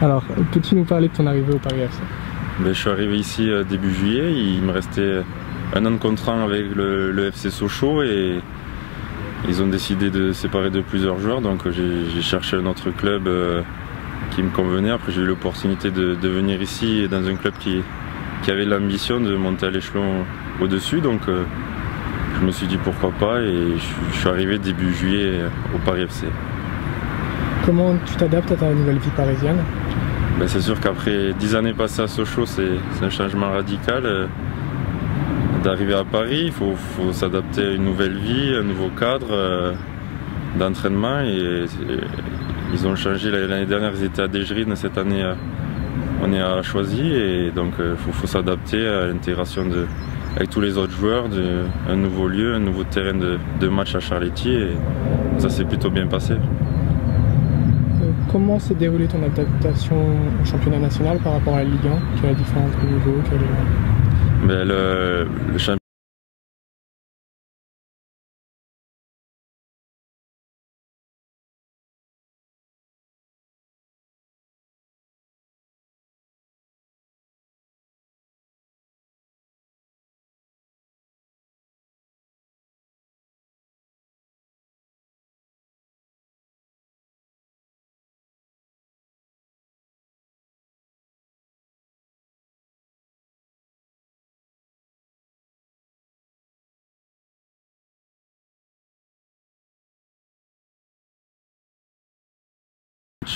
Alors, peux-tu nous parler de ton arrivée au Paris FC? Je suis arrivé ici début juillet, il me restait un an de contrat avec le FC Sochaux et ils ont décidé de séparer de plusieurs joueurs, donc j'ai cherché un autre club qui me convenait. Après j'ai eu l'opportunité de venir ici dans un club qui avait l'ambition de monter à l'échelon au-dessus, donc je me suis dit pourquoi pas et je suis arrivé début juillet au Paris FC. Comment tu t'adaptes à ta nouvelle vie parisienne? C'est sûr qu'après 10 années passées à Sochaux, c'est un changement radical. D'arriver à Paris, il faut s'adapter à une nouvelle vie, un nouveau cadre d'entraînement. Et ils ont changé l'année dernière, ils étaient à Desgerines, cette année on est à Choisy. Et donc il faut s'adapter à l'intégration avec tous les autres joueurs, un nouveau lieu, un nouveau terrain de match à Charletti. Et ça s'est plutôt bien passé. Comment s'est déroulée ton adaptation au championnat national par rapport à la Ligue 1? Quel est le différent entre niveaux? Le championnat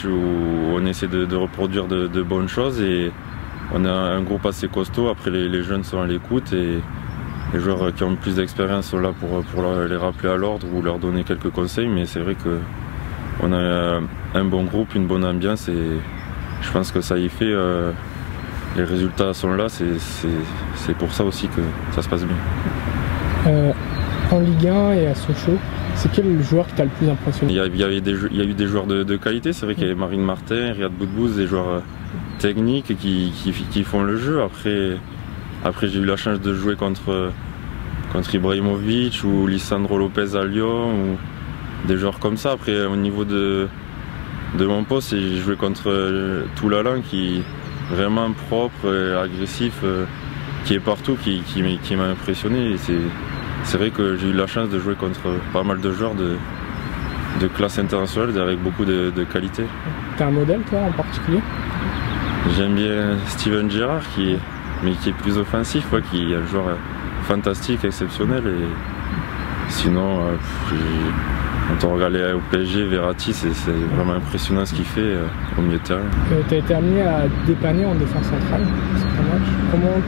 où on essaie de reproduire de bonnes choses et on a un groupe assez costaud. Après les jeunes sont à l'écoute et les joueurs qui ont plus d'expérience sont là pour les rappeler à l'ordre ou leur donner quelques conseils, mais c'est vrai qu'on a un bon groupe, une bonne ambiance et je pense que ça y fait. Les résultats sont là, c'est pour ça aussi que ça se passe bien. En Ligue 1 et à Sochaux, c'est quel joueur qui t'a le plus impressionné? Il y a eu des joueurs de qualité, c'est vrai qu'il y avait Marine Martin, Riyad Boudbouz, des joueurs techniques qui font le jeu. Après j'ai eu la chance de jouer contre Ibrahimovic ou Lisandro Lopez à Lyon, ou des joueurs comme ça. Après au niveau de mon poste, j'ai joué contre Toulalan qui est vraiment propre, agressif, qui est partout, qui m'a impressionné. Et c'est vrai que j'ai eu la chance de jouer contre pas mal de joueurs de classe internationale avec beaucoup de qualité. T'as un modèle toi en particulier? J'aime bien Steven Gerrard mais qui est plus offensif, qui est un joueur fantastique, exceptionnel. Et sinon, quand on regarde au PSG, Verratti, c'est vraiment impressionnant ce qu'il fait au milieu de terrain. Tu as été amené à dépanner en défense centrale pour certains matchs. Comment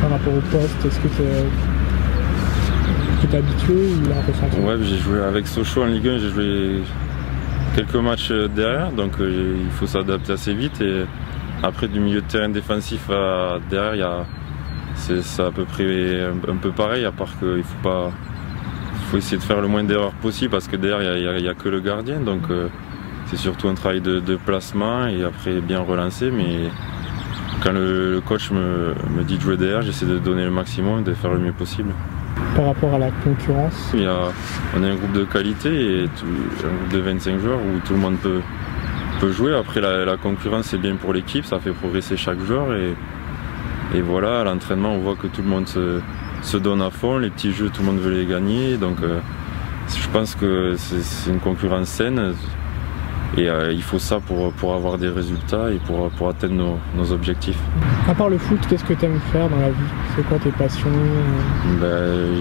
par rapport au poste, est-ce que tu es habitué ou un ressenti? Ouais, j'ai joué avec Sochaux en Ligue 1, j'ai joué quelques matchs derrière, donc il faut s'adapter assez vite. Et après, du milieu de terrain défensif à derrière, c'est à peu près un peu pareil, à part qu'il faut essayer de faire le moins d'erreurs possible parce que derrière, il n'y a que le gardien. Donc c'est surtout un travail de placement et après bien relancer. Mais quand le coach me dit de jouer derrière, j'essaie de donner le maximum et de faire le mieux possible. Par rapport à la concurrence, on est un groupe de qualité et un groupe de 25 joueurs où tout le monde peut jouer. Après la concurrence c'est bien pour l'équipe, ça fait progresser chaque joueur et voilà, à l'entraînement on voit que tout le monde se donne à fond, les petits jeux tout le monde veut les gagner, donc je pense que c'est une concurrence saine. Et il faut ça pour avoir des résultats et pour atteindre nos objectifs. À part le foot, qu'est-ce que tu aimes faire dans la vie? C'est quoi tes passions?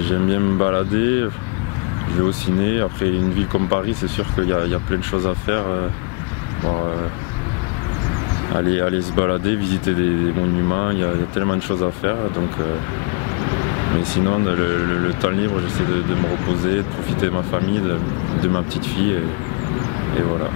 J'aime bien me balader, je vais au ciné. Après une ville comme Paris, c'est sûr qu'il y a plein de choses à faire. Aller se balader, visiter des monuments, il y a tellement de choses à faire. Donc, mais sinon, le temps libre, j'essaie de me reposer, de profiter de ma famille, de ma petite fille. Et voilà.